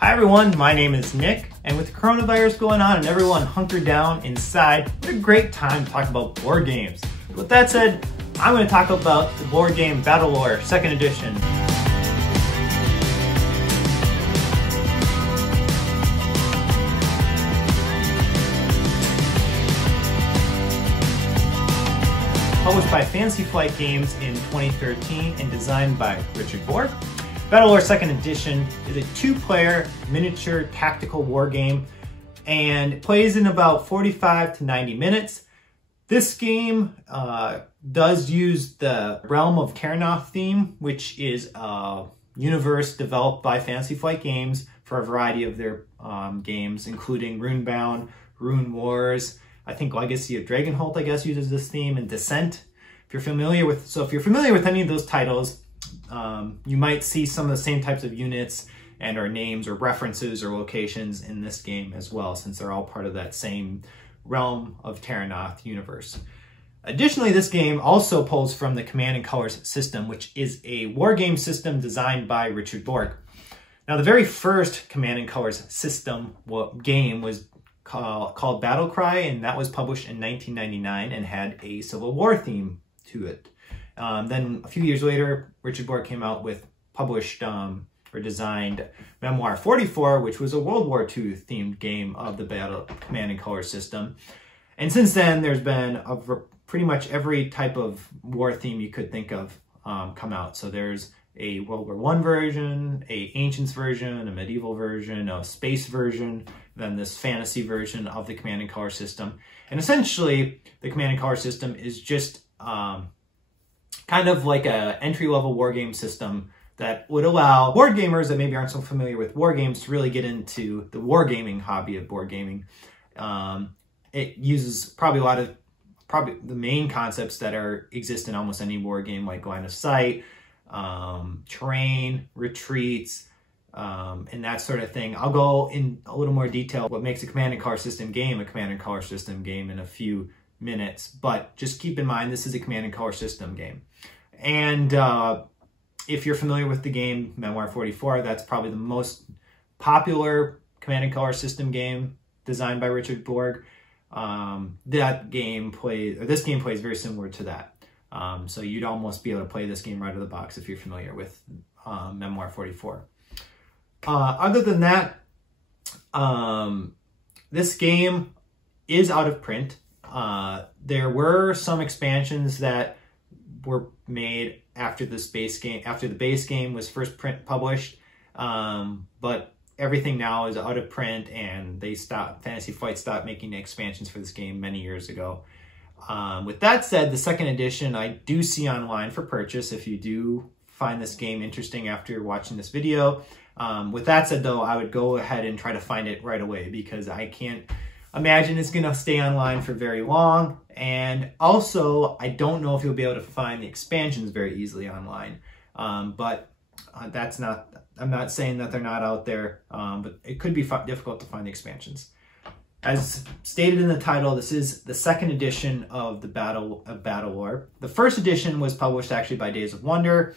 Hi everyone, my name is Nick, and with coronavirus going on and everyone hunkered down inside, what a great time to talk about board games. With that said, I'm going to talk about the board game Battlelore 2nd Edition. Published by Fantasy Flight Games in 2013 and designed by Richard Borg. Battlelore 2nd Edition is a 2-player miniature tactical war game and plays in about 45 to 90 minutes. This game does use the Realm of Terrinoth theme, which is a universe developed by Fantasy Flight Games for a variety of their games, including Runebound, Rune Wars. I think Legacy of Dragonholt, I guess, uses this theme, and Descent. If you're familiar with any of those titles, you might see some of the same types of units and or names or references or locations in this game as well, since they're all part of that same Realm of Terrinoth universe. Additionally, this game also pulls from the Command and Colors system, which is a war game system designed by Richard Borg. Now, the very first Command and Colors system game was called Battle Cry, and that was published in 1999 and had a Civil War theme to it. Then a few years later, Richard Borg came out with published or designed Memoir 44, which was a World War II themed game of the Battle Command and Color system. And since then, there's been pretty much every type of war theme you could think of come out. So there's a World War I version, a Ancients version, a medieval version, a space version, then this fantasy version of the Command and Color system. And essentially, the Command and Color system is just kind of like a entry-level war game system that would allow board gamers that maybe aren't so familiar with war games to really get into the wargaming hobby of board gaming. It uses probably the main concepts that exist in almost any war game, like line of sight, terrain, retreats, and that sort of thing. I'll go in a little more detail what makes a Command and Color system game a Command and Color system game in a few minutes, but just keep in mind this is a Command and Color system game. And if you're familiar with the game Memoir 44, that's probably the most popular Command and Color system game designed by Richard Borg. This game plays very similar to that. So you'd almost be able to play this game right out of the box if you're familiar with Memoir 44. Other than that, this game is out of print. There were some expansions that were made after the base game was first published, but everything now is out of print, and Fantasy Flight stopped making expansions for this game many years ago. With that said, the 2nd edition I do see online for purchase if you do find this game interesting after watching this video. With that said though, I would go ahead and try to find it right away, because I can't imagine it's going to stay online for very long. And also, I don't know if you'll be able to find the expansions very easily online. But I'm not saying that they're not out there, but it could be difficult to find the expansions. As stated in the title, this is the 2nd edition of Battlelore. The 1st edition was published actually by Days of Wonder,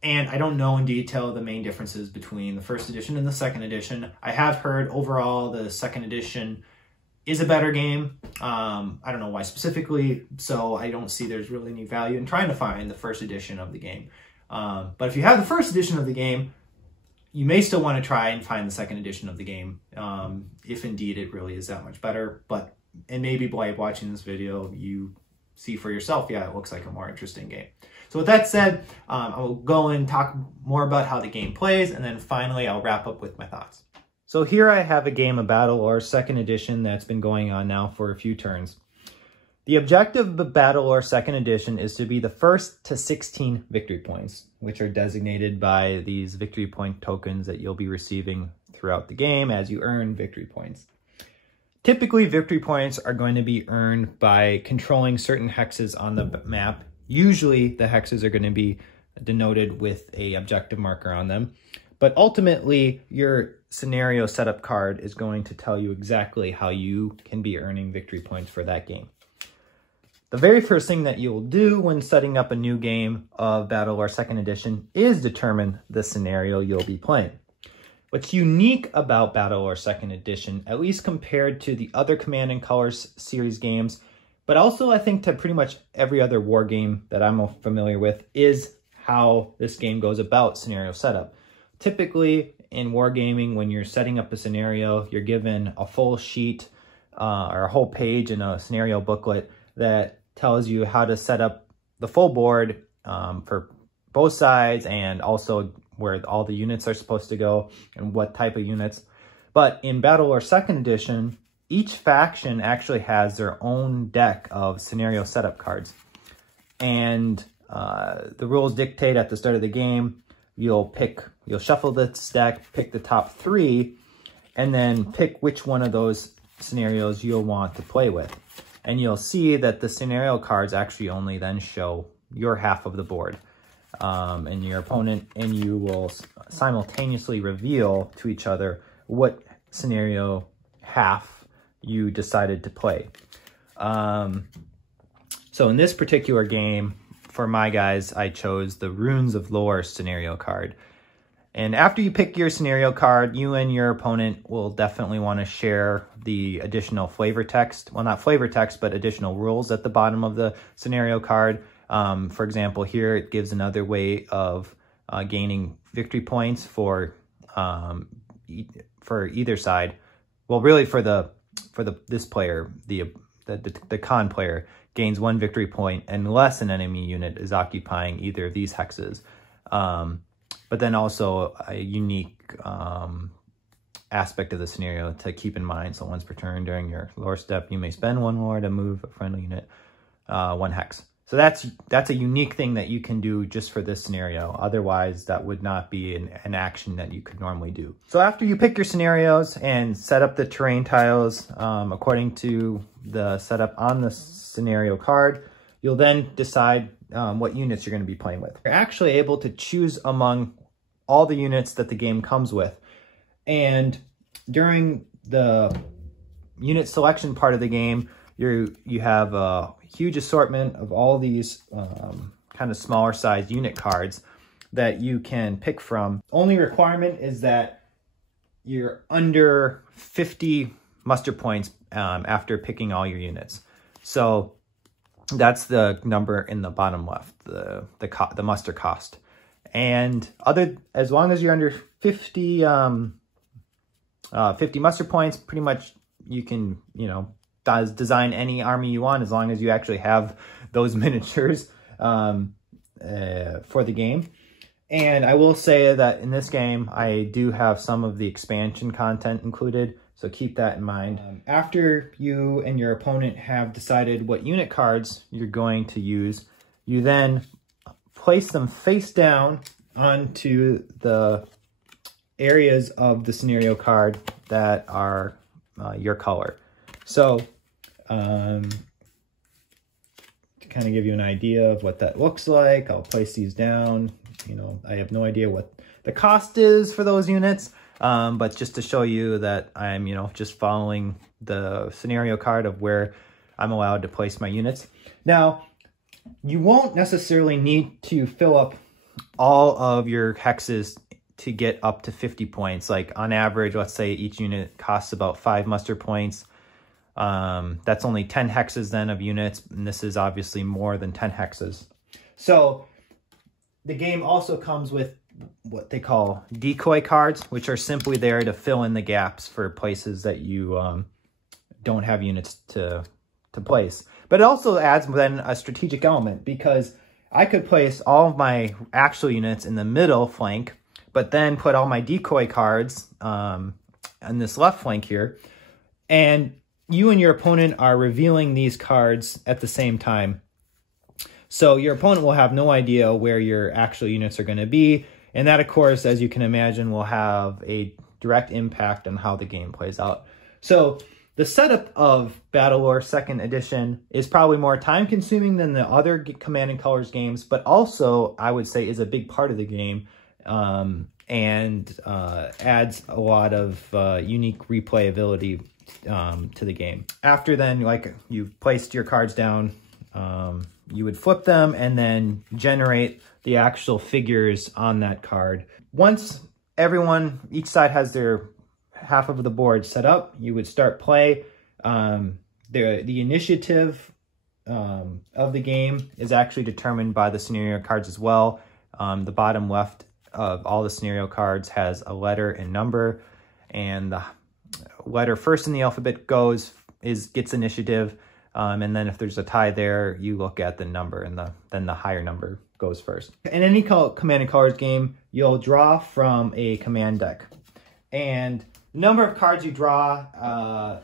and I don't know in detail the main differences between the 1st edition and the 2nd edition. I have heard overall the 2nd edition is a better game. I don't know why specifically, so I don't see there's really any value in trying to find the 1st edition of the game. But if you have the 1st edition of the game, you may still want to try and find the 2nd edition of the game, if indeed it really is that much better. And maybe by watching this video, you see for yourself, yeah, it looks like a more interesting game. So with that said, I will go and talk more about how the game plays, and then finally I'll wrap up with my thoughts. So here I have a game of Battlelore 2nd Edition that's been going on now for a few turns. The objective of Battlelore 2nd Edition is to be the first to 16 victory points, which are designated by these victory point tokens that you'll be receiving throughout the game as you earn victory points. Typically, victory points are going to be earned by controlling certain hexes on the map. Usually, the hexes are going to be denoted with an objective marker on them. But ultimately, your scenario setup card is going to tell you exactly how you can be earning victory points for that game. The very first thing that you'll do when setting up a new game of Battlelore 2nd Edition is determine the scenario you'll be playing. What's unique about Battlelore 2nd Edition, at least compared to the other Command & Colors series games, but also I think to pretty much every other war game that I'm familiar with, is how this game goes about scenario setup. Typically in wargaming, when you're setting up a scenario, you're given a full sheet or a whole page in a scenario booklet that tells you how to set up the full board for both sides, and also where all the units are supposed to go and what type of units. But in Battlelore 2nd Edition, each faction actually has their own deck of scenario setup cards. And the rules dictate at the start of the game, you'll shuffle this deck, pick the top 3, and then pick which one of those scenarios you'll want to play with. And you'll see that the scenario cards actually only then show your half of the board. And your opponent, and you will simultaneously reveal to each other what scenario half you decided to play. So in this particular game, for my guys, I chose the Runes of Lore scenario card. And after you pick your scenario card, you and your opponent will definitely want to share the additional flavor text. Well, not flavor text, but additional rules at the bottom of the scenario card. For example, here it gives another way of gaining victory points for either side. Well, really for this player, the con player gains 1 victory point unless an enemy unit is occupying either of these hexes. But then also a unique aspect of the scenario to keep in mind. So once per turn during your lore step, you may spend 1 lore to move a friendly unit 1 hex. So that's a unique thing that you can do just for this scenario. Otherwise, that would not be an action that you could normally do. So after you pick your scenarios and set up the terrain tiles according to the setup on the scenario card, you'll then decide what units you're going to be playing with. You're actually able to choose among all the units that the game comes with. And during the unit selection part of the game, you have a huge assortment of all these kind of smaller sized unit cards that you can pick from. Only requirement is that you're under 50 muster points after picking all your units. So that's the number in the bottom left, the muster cost. And as long as you're under 50 muster points, pretty much you can, design any army you want as long as you actually have those miniatures for the game. And I will say that in this game, I do have some of the expansion content included, so keep that in mind. After you and your opponent have decided what unit cards you're going to use, you then place them face down onto the areas of the scenario card that are your color. So to kind of give you an idea of what that looks like, I'll place these down. I have no idea what the cost is for those units, but just to show you that I'm, just following the scenario card of where I'm allowed to place my units. Now, you won't necessarily need to fill up all of your hexes to get up to 50 points. Like on average, let's say each unit costs about 5 muster points. That's only 10 hexes then of units, and this is obviously more than 10 hexes. So the game also comes with what they call decoy cards, which are simply there to fill in the gaps for places that you don't have units to place. But it also adds then a strategic element, because I could place all of my actual units in the middle flank, but then put all my decoy cards on this left flank here, and you and your opponent are revealing these cards at the same time. So your opponent will have no idea where your actual units are going to be. And that, of course, as you can imagine, will have a direct impact on how the game plays out. So the setup of Battlelore 2nd Edition is probably more time consuming than the other Command & Colors games, but also I would say is a big part of the game and adds a lot of unique replayability to the game. After then, like you've placed your cards down, you would flip them and then generate the actual figures on that card. Once each side has their half of the board set up. You would start play. The initiative of the game is actually determined by the scenario cards as well. The bottom left of all the scenario cards has a letter and number, and the letter first in the alphabet gets initiative, and then if there's a tie there, you look at the number, and then the higher number goes first. In any Command and Colors game, you'll draw from a command deck, and the number of cards you draw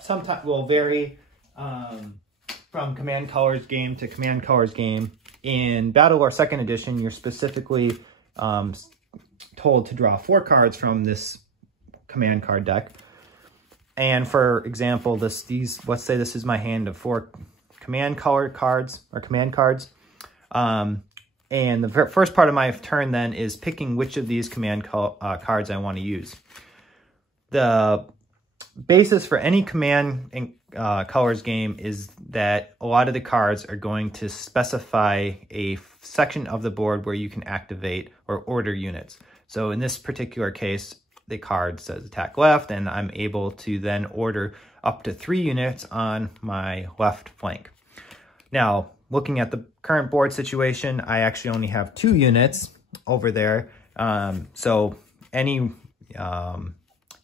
sometimes will vary from Command Colors game to Command Colors game. In Battlelore 2nd Edition, you're specifically told to draw 4 cards from this command card deck. And for example, let's say this is my hand of 4 command color cards or command cards. And the first part of my turn then is picking which of these command cards I want to use. The basis for any Command and Colors game is that a lot of the cards are going to specify a section of the board where you can activate or order units. So in this particular case, the card says attack left, and I'm able to then order up to 3 units on my left flank. Now, looking at the current board situation, I actually only have 2 units over there. So any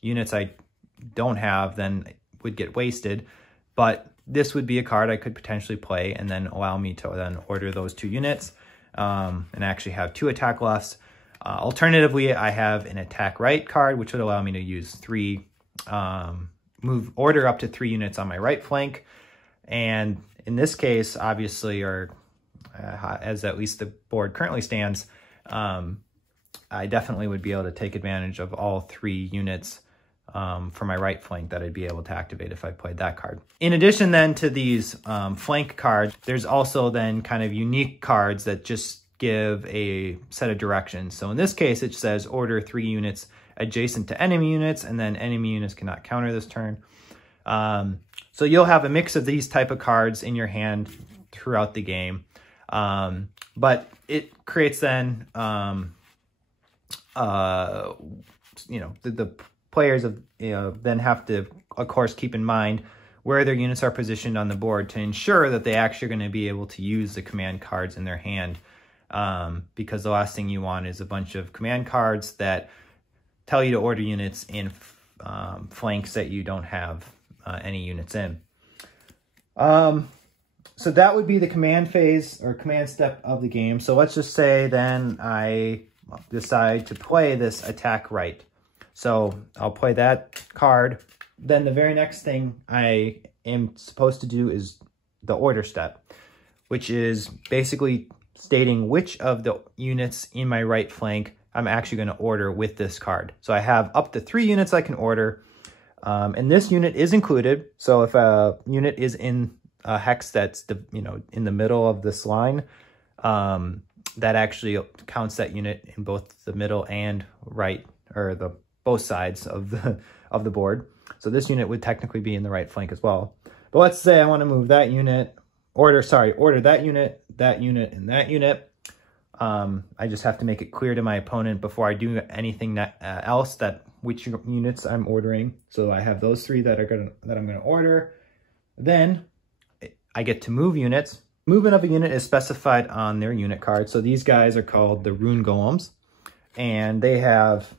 units I don't have then would get wasted, but this would be a card I could potentially play and then allow me to then order those 2 units and actually have 2 attack lefts. Alternatively, I have an attack right card, which would allow me to use 3, order up to 3 units on my right flank. And in this case, obviously, or as at least the board currently stands, I definitely would be able to take advantage of all 3 units for my right flank that I'd be able to activate if I played that card. In addition then to these flank cards, there's also then kind of unique cards that just give a set of directions. So in this case, it says order 3 units adjacent to enemy units, and then enemy units cannot counter this turn. So you'll have a mix of these type of cards in your hand throughout the game. But it creates then, the players then have to, of course, keep in mind where their units are positioned on the board to ensure that they actually are going to be able to use the command cards in their hand. Because the last thing you want is a bunch of command cards that tell you to order units in flanks that you don't have any units in. So that would be the command phase or command step of the game. So let's just say then I decide to play this attack right. So I'll play that card. Then the very next thing I am supposed to do is the order step, which is basically stating which of the units in my right flank I'm actually going to order with this card. So I have up to 3 units I can order, and this unit is included. So if a unit is in a hex that's in the middle of this line, that actually counts that unit in both the middle and right, or both sides of the board. So this unit would technically be in the right flank as well. But let's say I want to move that unit, order that unit, and that unit. I just have to make it clear to my opponent before I do anything else which units I'm ordering. So I have those 3 that I'm going to order. Then I get to move units. Movement of a unit is specified on their unit card. So these guys are called the rune golems, and they have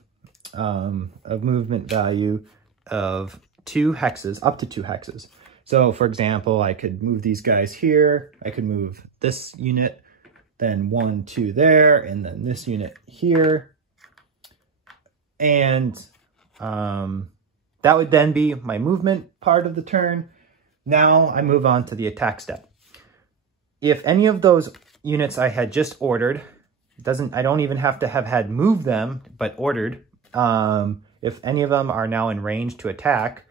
a movement value of 2 hexes, up to 2 hexes. So for example, I could move these guys here. I could move this unit, then 1, 2 there, and then this unit here. And that would then be my movement part of the turn. Now I move on to the attack step. If any of those units I had just ordered, I don't even have to have had moved them, but ordered. If any of them are now in range to attack,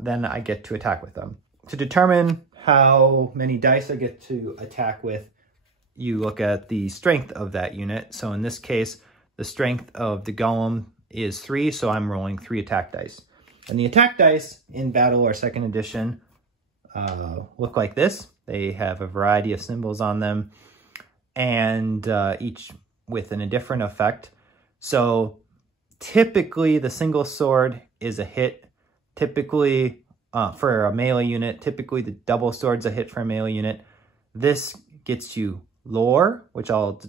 then I get to attack with them. To determine how many dice I get to attack with, you look at the strength of that unit. So in this case, the strength of the golem is 3, so I'm rolling 3 attack dice. And the attack dice in Battlelore 2nd Edition look like this. They have a variety of symbols on them, and each with a different effect. So Typically, the single sword is a hit. Typically, for a melee unit, typically the double sword's a hit for a melee unit. This gets you lore, which I'll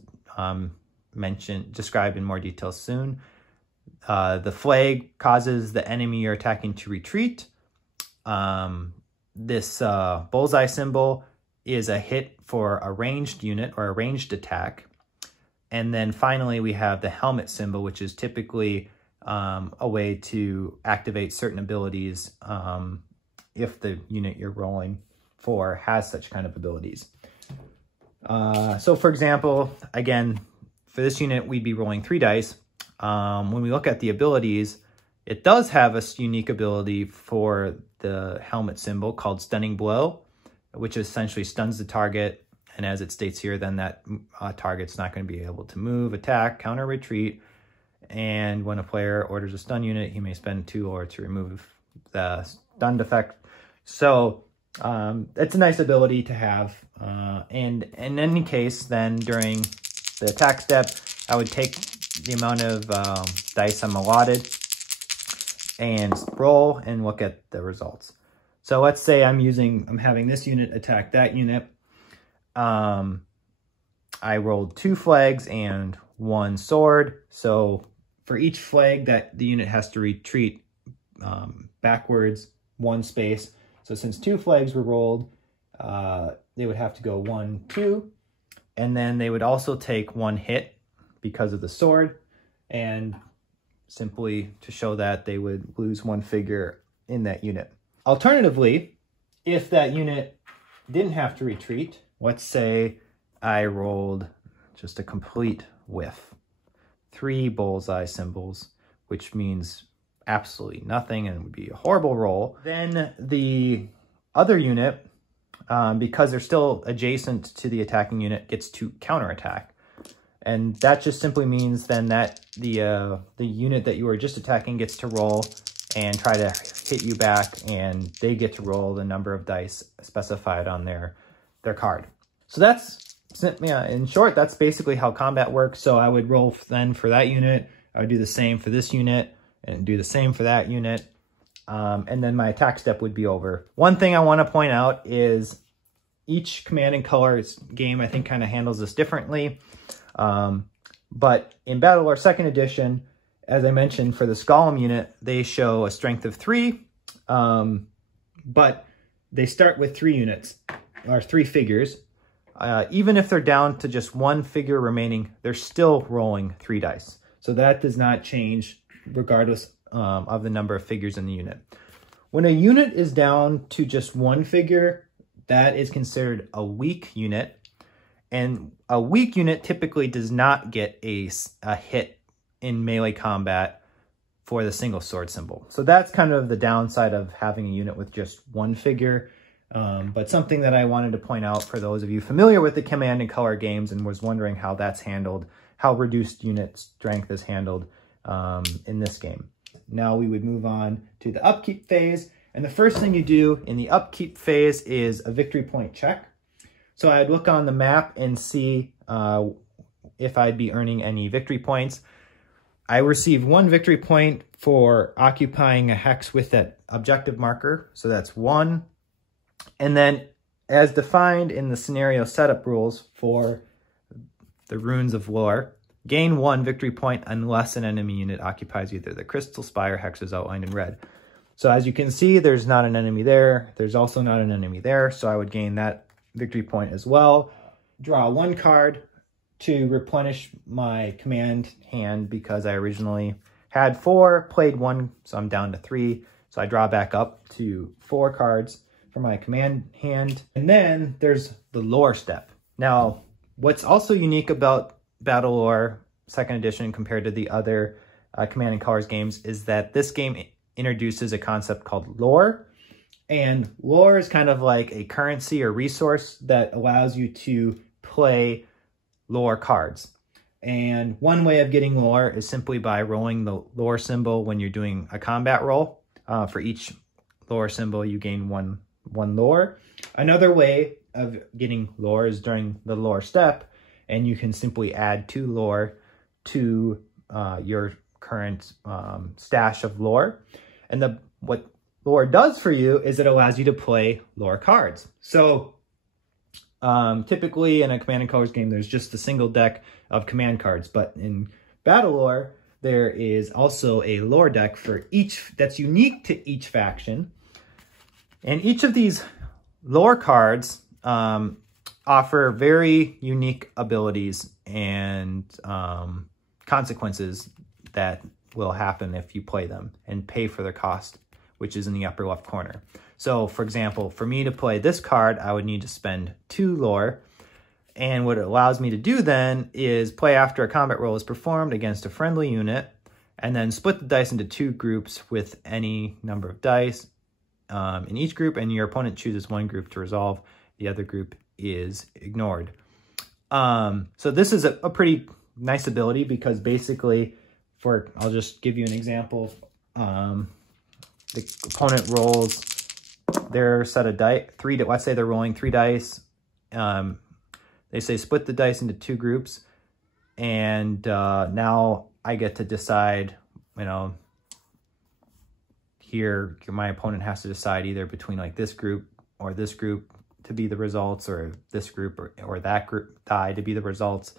describe in more detail soon. The flag causes the enemy you're attacking to retreat. This bullseye symbol is a hit for a ranged unit or a ranged attack. And then finally, we have the helmet symbol, which is typically a way to activate certain abilities if the unit you're rolling for has such kind of abilities. So for example, again, for this unit, we'd be rolling 3 dice. When we look at the abilities, it does have a unique ability for the helmet symbol called Stunning Blow, which essentially stuns the target. And as it states here, then that target's not going to be able to move, attack, counter, retreat. And when a player orders a stun unit, he may spend 2 lore to remove the stunned effect. So it's a nice ability to have. And in any case, then during the attack step, I would take the amount of dice I'm allotted and roll and look at the results. So let's say I'm having this unit attack that unit. I rolled 2 flags and 1 sword. So for each flag that the unit has to retreat backwards 1 space. So since 2 flags were rolled, they would have to go 1, 2, and then they would also take 1 hit because of the sword, and simply to show that they would lose 1 figure in that unit. Alternatively, if that unit didn't have to retreat, let's say I rolled just a complete whiff, 3 bullseye symbols, which means absolutely nothing and would be a horrible roll. Then the other unit, because they're still adjacent to the attacking unit, gets to counterattack. And that just simply means then that the unit that you were just attacking gets to roll and try to hit you back, and they get to roll the number of dice specified on their card. So that's, in short, that's basically how combat works. So I would roll then for that unit. I would do the same for this unit and do the same for that unit. And then my attack step would be over. One thing I want to point out is each Command and Colors game, I think, kind of handles this differently. But in Battlelore 2nd Edition, as I mentioned, for the Golem unit, they show a strength of 3, but they start with 3 units, or 3 figures. Even if they're down to just 1 figure remaining, they're still rolling 3 dice. So that does not change regardless of the number of figures in the unit. When a unit is down to just 1 figure, that is considered a weak unit. And a weak unit typically does not get a hit in melee combat for the single sword symbol. So that's kind of the downside of having a unit with just 1 figure. But something that I wanted to point out for those of you familiar with the Command and Color games and was wondering how that's handled, how reduced unit strength is handled in this game. Now we would move on to the upkeep phase. And the first thing you do in the upkeep phase is a victory point check. So I'd look on the map and see if I'd be earning any victory points. I received 1 victory point for occupying a hex with that objective marker. So that's 1. And then as defined in the scenario setup rules for the Runes of Lore, gain 1 victory point unless an enemy unit occupies either the Crystal Spire hexes outlined in red. So as you can see, there's not an enemy there. There's also not an enemy there. So I would gain that victory point as well. Draw 1 card to replenish my command hand because I originally had 4, played 1, so I'm down to 3. So I draw back up to 4 cards for my command hand. And then there's the lore step. Now, what's also unique about Battlelore 2nd Edition compared to the other Command and Colors games is that this game introduces a concept called lore. And lore is kind of like a currency or resource that allows you to play lore cards. And one way of getting lore is simply by rolling the lore symbol when you're doing a combat roll. For each lore symbol, you gain one lore. Another way of getting lore is during the lore step, and you can simply add 2 lore to your current stash of lore. And what lore does for you is it allows you to play lore cards. So typically in a Command & Colors game, there's just a single deck of command cards, but in Battlelore, there is also a lore deck for each that's unique to each faction. And each of these lore cards offer very unique abilities and consequences that will happen if you play them and pay for their cost, which is in the upper left corner. So for example, for me to play this card, I would need to spend 2 lore. And what it allows me to do then is play after a combat roll is performed against a friendly unit, and then split the dice into 2 groups with any number of dice in each group, and your opponent chooses one group to resolve. The other group is ignored. So this is a pretty nice ability because basically, I'll just give you an example. The opponent rolls their set of dice, let's say they're rolling 3 dice. They say split the dice into 2 groups, and now I get to decide, here my opponent has to decide either between like this group or this group to be the results, or this group or that group die to be the results.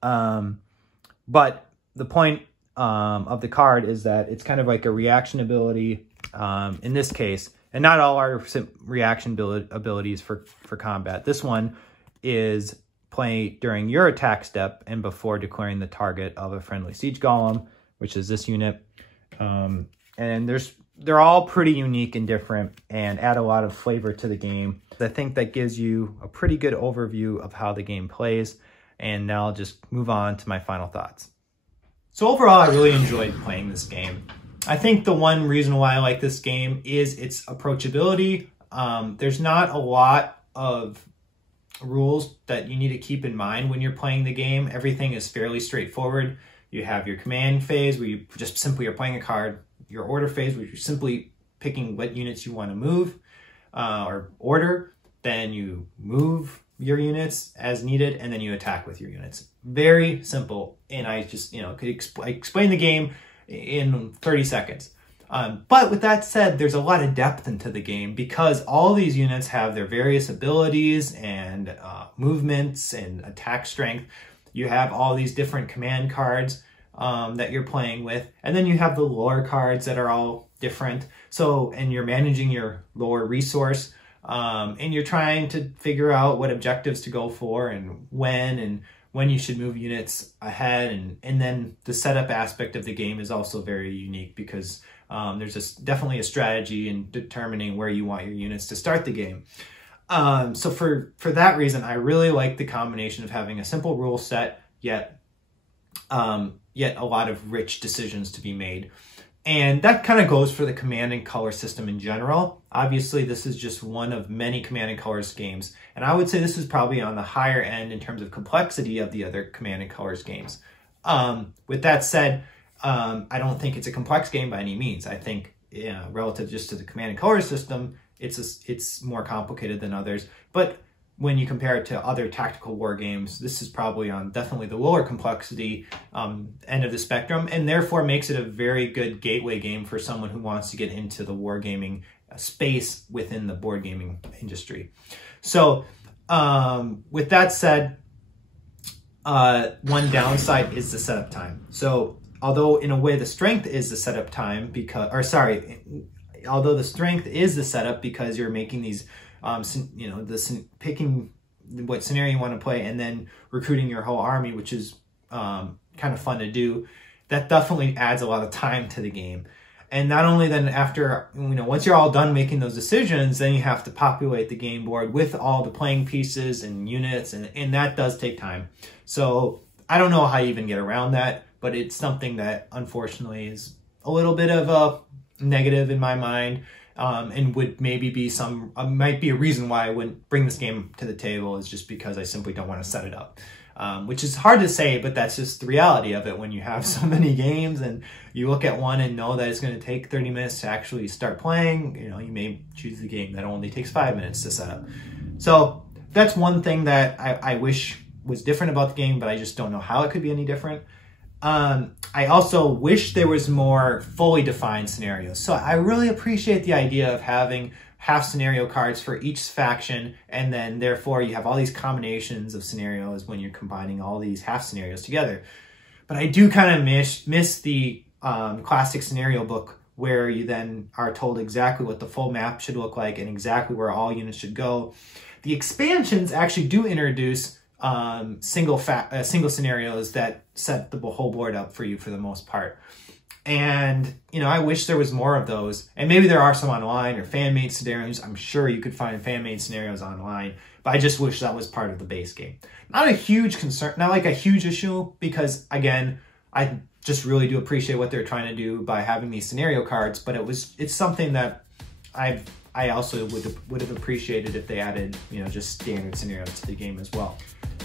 But the point of the card is that it's kind of like a reaction ability in this case, and not all are reaction abilities for combat. This one is play during your attack step and before declaring the target of a friendly siege golem, which is this unit. And they're all pretty unique and different and add a lot of flavor to the game. I think that gives you a pretty good overview of how the game plays. And now I'll just move on to my final thoughts. So overall, I really enjoyed playing this game. I think the one reason why I like this game is its approachability. There's not a lot of rules that you need to keep in mind when you're playing the game. Everything is fairly straightforward. You have your command phase where you just simply are playing a card, your order phase where you're simply picking what units you want to move or order, then you move your units as needed, and then you attack with your units. Very simple, and I just could explain the game in 30 seconds. But with that said, there's a lot of depth into the game because all these units have their various abilities and movements and attack strength. You have all these different command cards that you're playing with, and then you have the lore cards that are all different. So, and you're managing your lore resource, and you're trying to figure out what objectives to go for and when you should move units ahead. And then the setup aspect of the game is also very unique because there's definitely a strategy in determining where you want your units to start the game. So for that reason, I really like the combination of having a simple rule set, yet a lot of rich decisions to be made. And that kind of goes for the Command & Color system in general. Obviously, this is just one of many Command & Colors games. And I would say this is probably on the higher end in terms of complexity of the other Command & Colors games. With that said, I don't think it's a complex game by any means. I think relative just to the Command & Color system, it's more complicated than others. But when you compare it to other tactical war games, this is probably on definitely the lower complexity end of the spectrum, and therefore makes it a very good gateway game for someone who wants to get into the wargaming space within the board gaming industry. So with that said, one downside is the setup time. So although in a way the strength is the setup time although the strength is the setup because you're making these picking what scenario you want to play and then recruiting your whole army, which is kind of fun to do. That definitely adds a lot of time to the game. And not only then after, once you're all done making those decisions, then you have to populate the game board with all the playing pieces and units, and that does take time. So I don't know how you even get around that, but it's something that unfortunately is a little bit of a negative in my mind. And would maybe be might be a reason why I wouldn't bring this game to the table, is just because I simply don't want to set it up. Which is hard to say, but that's just the reality of it when you have so many games and you look at one and know that it's going to take 30 minutes to actually start playing. You may choose the game that only takes 5 minutes to set up. So that's one thing that I wish was different about the game, but I just don't know how it could be any different. I also wish there was more fully defined scenarios. So I really appreciate the idea of having half scenario cards for each faction, and then therefore you have all these combinations of scenarios when you're combining all these half scenarios together. But I do kind of miss the classic scenario book, where you then are told exactly what the full map should look like and exactly where all units should go. The expansions actually do introduce single scenarios that set the whole board up for you for the most part. And, you know, I wish there was more of those. And maybe there are some online or fan-made scenarios. I'm sure you could find fan-made scenarios online, but I just wish that was part of the base game. Not a huge concern, not like a huge issue, because again, I just really do appreciate what they're trying to do by having these scenario cards, but it's something that I also would have appreciated if they added, you know, just standard scenarios to the game as well.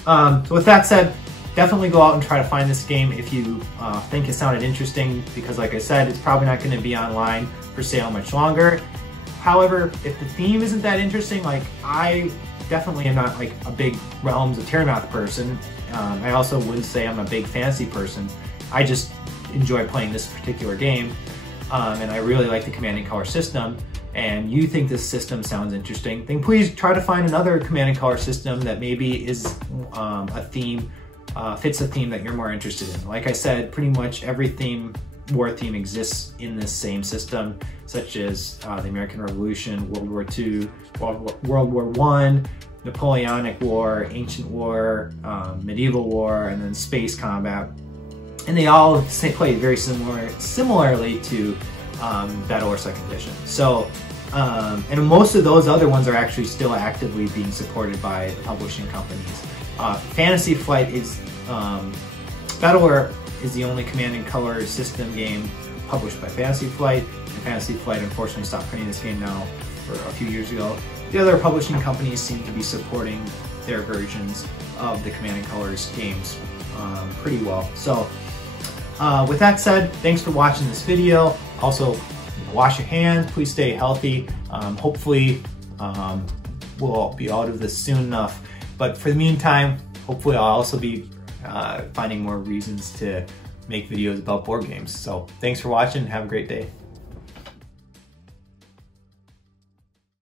So with that said, definitely go out and try to find this game if you think it sounded interesting, because like I said, it's probably not going to be online for sale much longer. However, if the theme isn't that interesting, like I definitely am not like a big Realms of Terramath person. I also wouldn't say I'm a big fantasy person. I just enjoy playing this particular game, and I really like the Command and Color system, and you think this system sounds interesting, then please try to find another Command and Color system that maybe is a theme, fits a theme that you're more interested in. Like I said, pretty much every war theme exists in this same system, such as the American Revolution, World War II, World War I, Napoleonic War, Ancient War, Medieval War, and then Space Combat. And they all play very similarly to Battlelore 2nd Edition. So, and most of those other ones are actually still actively being supported by the publishing companies. Fantasy Flight is, Battlelore is the only Command and Color system game published by Fantasy Flight. And Fantasy Flight unfortunately stopped printing this game now for a few years ago. The other publishing companies seem to be supporting their versions of the Command and Colors games pretty well. So, with that said, thanks for watching this video. Also, wash your hands, please stay healthy. Hopefully, we'll be out of this soon enough. But for the meantime, hopefully I'll also be finding more reasons to make videos about board games. So thanks for watching, have a great day.